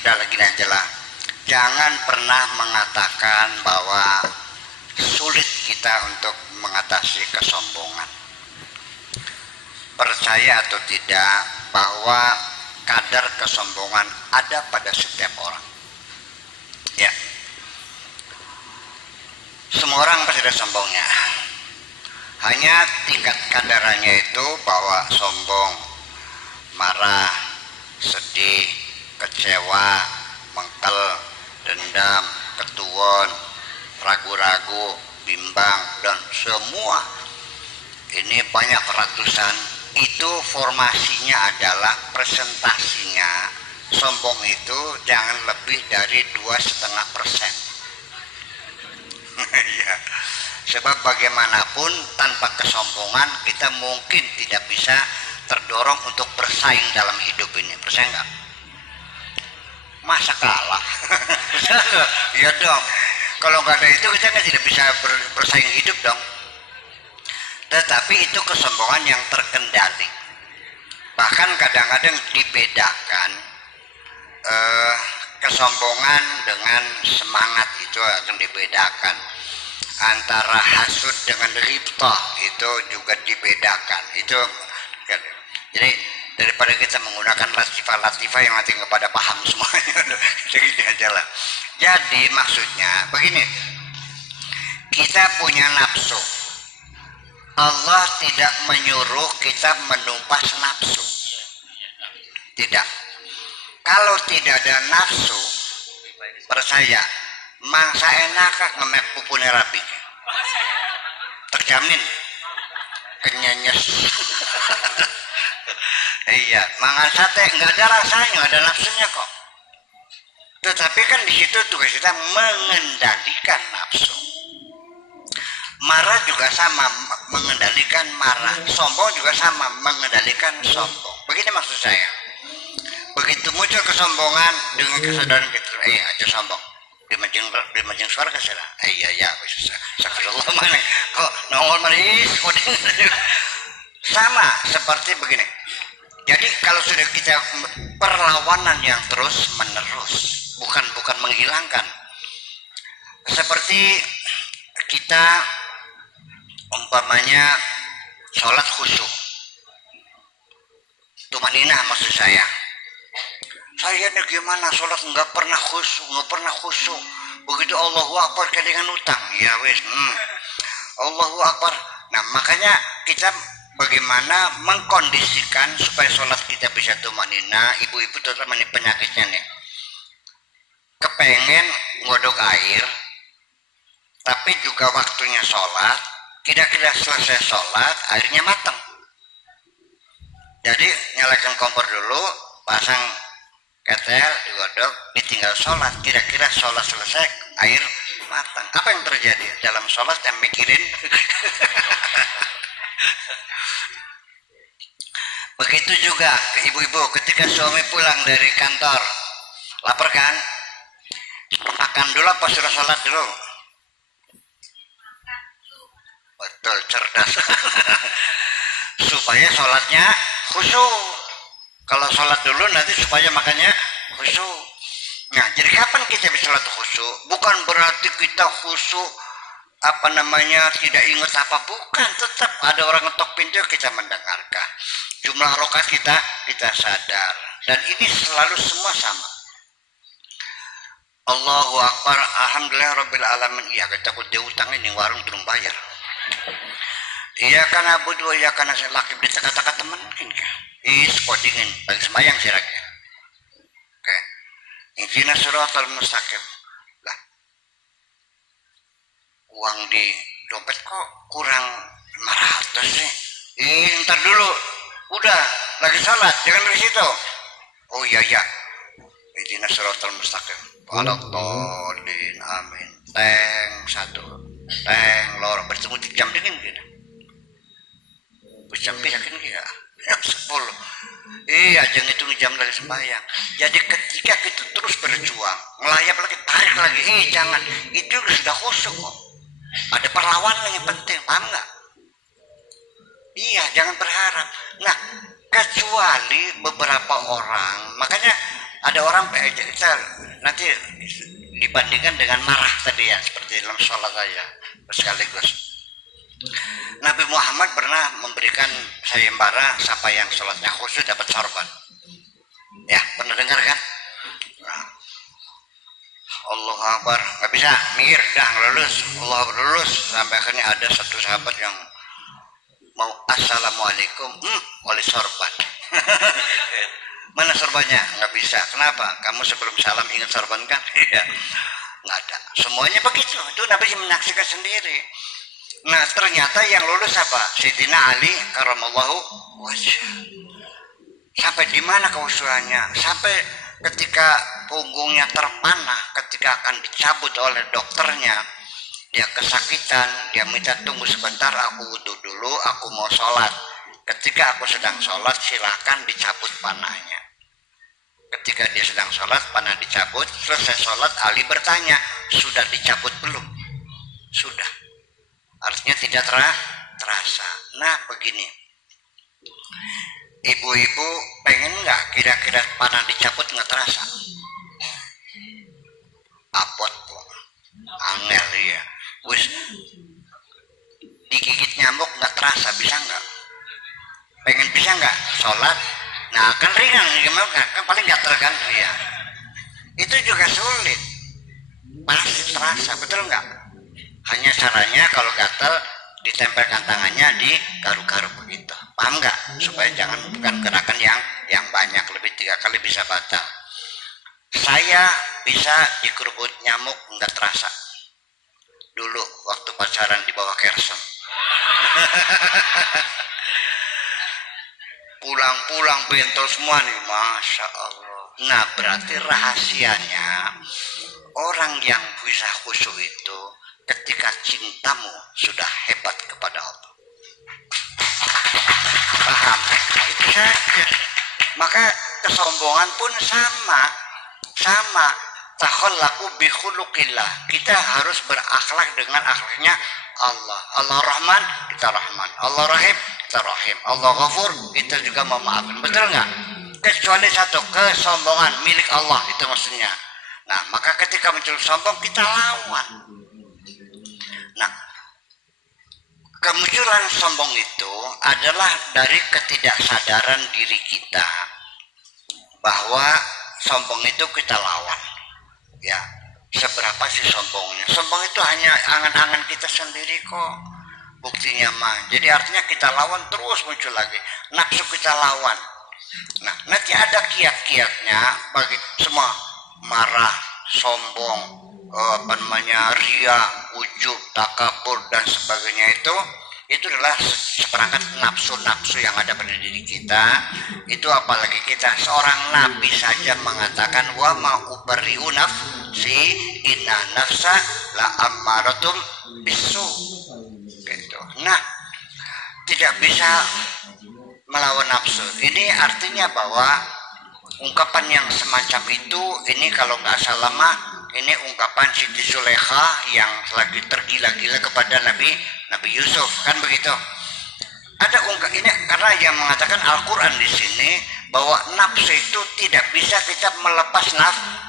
udah lagi aja lah. Jangan pernah mengatakan bahwa sulit kita untuk mengatasi kesombongan. Percaya atau tidak bahwa kadar kesombongan ada pada setiap orang. Ya, semua orang pasti ada sombongnya. Hanya tingkat kadarannya itu bahwa sombong, marah, sedih, kecewa, mengkel, dendam, ketuon, ragu-ragu, bimbang, dan semua ini banyak ratusan. Itu formasinya adalah presentasinya sombong itu jangan lebih dari 2,5%. Ya, sebab bagaimanapun tanpa kesombongan kita mungkin tidak bisa terdorong untuk bersaing dalam hidup ini. Percaya nggak? Masa kalah? Iya dong. Kalau nggak ada itu kita kan tidak bisa bersaing hidup dong. Tetapi itu kesombongan yang terkendali. Bahkan kadang-kadang dibedakan kesombongan dengan semangat itu akan dibedakan. Antara hasud dengan ghibtah itu juga dibedakan. Itu jadi daripada kita menggunakan latifah yang nanti kepada paham semuanya. Jadi aja lah. Jadi maksudnya begini, kita punya nafsu. Allah tidak menyuruh kita menumpas nafsu. Tidak. Kalau tidak ada nafsu, percaya, mangsa enak ngemek pupune rapi. Terjamin. Kenyanyes. Iya, mangan sate nggak ada rasanya, nggak ada nafsunya kok. Tetapi kan di situ tugas kita mengendalikan nafsu. Marah juga sama, mengendalikan marah. Sombong juga sama, mengendalikan sombong. Begini maksud saya. Begitu muncul kesombongan dengan kesadaran kita, aja sombong. Di majeng suara kesana. Iya, bisa. Sakarullah mana? Kok nongol manis? Sama seperti begini. Jadi kalau sudah kita perlawanan yang terus menerus, bukan menghilangkan. Seperti kita umpamanya sholat khusyuk, tumanina maksud saya. Saya ini gimana sholat nggak pernah khusyuk. Begitu Allahu Akbar kayak dengan utang, ya wes. Allahu Akbar. Nah makanya kita bagaimana mengkondisikan supaya sholat kita bisa tumanina. Ibu-ibu terutama ini penyakitnya nih, kepengen ngodok air, tapi juga waktunya sholat. Kira-kira selesai sholat airnya matang. Jadi nyalakan kompor dulu, pasang ketel, digodok, ditinggal sholat. Kira-kira sholat selesai air matang. Apa yang terjadi dalam sholat yang mikirin? Begitu juga ibu-ibu ketika suami pulang dari kantor, lapar kan? Makan dulu apa suruh sholat dulu? Betul, cerdas. Supaya sholatnya khusyuk. Kalau sholat dulu nanti supaya makannya khusyuk. Nah, jadi kapan kita bisa sholat khusyuk? Bukan berarti kita khusyuk tidak ingat apa, bukan. Tetap ada orang ngetok pintu kita mendengarkan. Jumlah rakaat kita sadar. Dan ini selalu semua sama. Allahu Akbar, alhamdulillah rabbil alamin. Iya, kita kudu utang ini warung belum bayar. Iya kan abu dua, iya kan saya laki di teka-teka temen mungkin kan. Kodingin bagi sembahyang sih rakyat. Oke. Injina suratul mustaqim. Lah. Uang di dompet kok kurang 500 sih. Ntar dulu. Udah, lagi sholat, jangan dari situ. Oh iya. Injina suratul mustaqim. Waladhdallin, amin. Teng satu. Teng lor bertemu 3 jam dingin gitu. Sampai yakin ya 10. Iya, jangan hitung jam lagi sembahyang. Jadi ketika kita terus berjuang, ngelayap lagi, tarik lagi, jangan. Itu sudah khusyuk kok. Ada perlawanan yang penting, paham nggak? Iya, jangan berharap. Nah, kecuali beberapa orang, makanya ada orang kita nanti dibandingkan dengan marah tadi ya, seperti dalam sholat aja sekaligus. Nabi Muhammad pernah memberikan sayembara siapa yang sholatnya khusyuk dapat sorban. Ya, pernah dengar kan? Nah, Allah Akbar, nggak bisa mikir, dah lulus, Allah lulus, sampai akhirnya ada satu sahabat yang mau assalamualaikum, oleh sorban. Mana sorbannya? Nggak bisa. Kenapa? Kamu sebelum salam ingat sorban kan? Iya, nggak ada. Semuanya begitu. Itu Nabi menyaksikan sendiri. Nah, ternyata yang lulus apa? Sayyidina Ali karamallahu wajh. Sampai di mana keusuhannya? Sampai ketika punggungnya terpanah, ketika akan dicabut oleh dokternya, dia kesakitan, dia minta tunggu sebentar, aku wudhu dulu, aku mau sholat. Ketika aku sedang sholat, silahkan dicabut panahnya. Ketika dia sedang sholat, panah dicabut, selesai sholat, Ali bertanya, sudah dicabut belum? Sudah. Artinya tidak terasa. Nah, begini. Ibu-ibu pengen nggak kira-kira panah dicabut nggak terasa? Apot kok. Angel ya. Wis digigit nyamuk nggak terasa, bisa nggak? Pengen bisa nggak sholat? Nah kan ringan, gimana kan paling gatel kan ya. Itu juga sulit, pasti terasa, betul nggak? Hanya caranya kalau gatel ditempelkan tangannya di garu-garu begitu, paham nggak? Supaya jangan bukan gerakan yang banyak, lebih 3 kali bisa batal. Saya bisa dikerubut nyamuk nggak terasa. Dulu waktu pacaran di bawah kersen. Pulang-pulang bentol semua nih, masya Allah. Nah berarti rahasianya orang yang bisa khusyuk itu ketika cintamu sudah hebat kepada Allah. Paham? Itu saja. Maka kesombongan pun sama. Takhallaku bi khuluqillah. Kita harus berakhlak dengan akhlaknya Allah. Allah Rahman, kita Rahman. Allah Rahim, kita Rahim. Allah Ghafur, kita juga memaafkan. Betul nggak? Kecuali satu, kesombongan milik Allah, itu maksudnya. Nah, maka ketika muncul sombong, kita lawan. Nah, kemunculan sombong itu adalah dari ketidaksadaran diri kita bahwa sombong itu kita lawan. Ya, seberapa sih sombongnya? Sombong itu hanya angan-angan kita sendiri kok. Buktinya mah. Jadi artinya kita lawan terus muncul lagi. Nafsu kita lawan. Nah, nanti ada kiat-kiatnya bagi semua marah, sombong, ria, ujub, takabur dan sebagainya itu adalah seperangkat nafsu-nafsu yang ada pada diri kita. Itu apalagi kita seorang nabi saja mengatakan wa ma ubari'u nafsi inna nafsa la ammaratum bisu. Gitu. Nah, tidak bisa melawan nafsu. Ini artinya bahwa ungkapan yang semacam itu, ini kalau nggak salah mah ini ungkapan Siti Zulaikha yang lagi tergila-gila kepada Nabi Yusuf, kan begitu. Ada ini karena yang mengatakan Al-Quran di sini bahwa nafsu itu tidak bisa kita melepas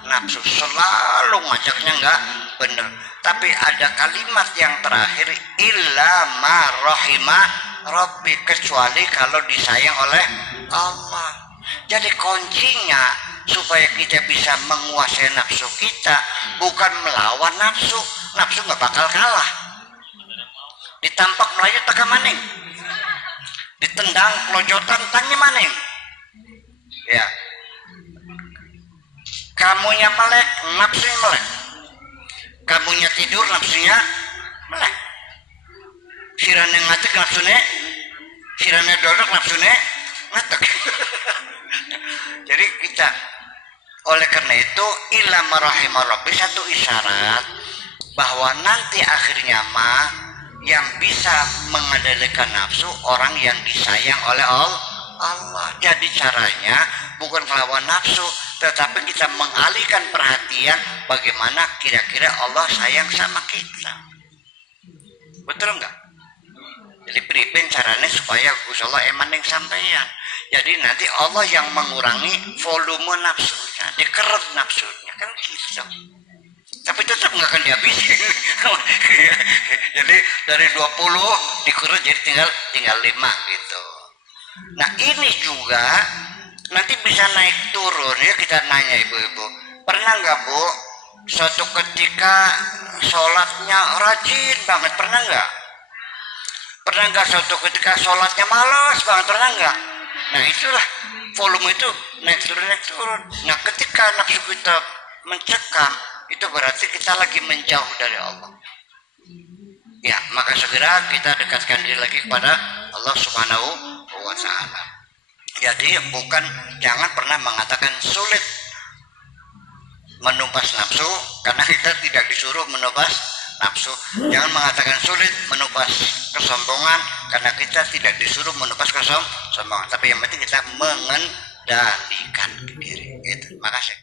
nafsu, selalu ngajaknya nggak benar. Tapi ada kalimat yang terakhir, illa ma rahima rabbi, kecuali kalau disayang oleh Allah. Jadi kuncinya supaya kita bisa menguasai nafsu kita bukan melawan nafsu. Nafsu nggak bakal kalah. Ditampak Melayu teka maning, ditendang pelojotan tanya maning. Ya, kamunya melek, nafsunya melek. Kamunya tidur, nafsunya melek. Sirane ngatek, nafsunya, sirane dodok, nafsunya ngatek. Jadi kita, oleh karena itu illa marahimah rabbi, satu isyarat bahwa nanti akhirnya mah yang bisa mengendalikan nafsu orang yang disayang oleh Allah. Jadi caranya bukan melawan nafsu, tetapi kita mengalihkan perhatian bagaimana kira-kira Allah sayang sama kita. Betul enggak? Jadi pripun caranya supaya Gusti Allah emaning sampeyan. Jadi nanti Allah yang mengurangi volume nafsunya, dikeret nafsunya kan gitu. Tapi tetap nggak akan dihabisin. Jadi dari 20 dikeret jadi tinggal 5 gitu. Nah ini juga nanti bisa naik turun ya, kita nanya ibu-ibu, pernah nggak Bu suatu ketika sholatnya rajin banget, pernah nggak? Pernah nggak suatu ketika sholatnya malas banget, pernah nggak? Nah itulah volume itu naik turun. Nah ketika nafsu kita mencekam, itu berarti kita lagi menjauh dari Allah. Ya maka segera kita dekatkan diri lagi kepada Allah Subhanahu wa Ta'ala. Jadi jangan pernah mengatakan sulit menumpas nafsu, karena kita tidak disuruh menumpas nafsu. Jangan mengatakan sulit menumpas kesombongan, karena kita tidak disuruh menumpas kesombongan. Tapi yang penting kita mengendalikan diri. Gitu. Makasih.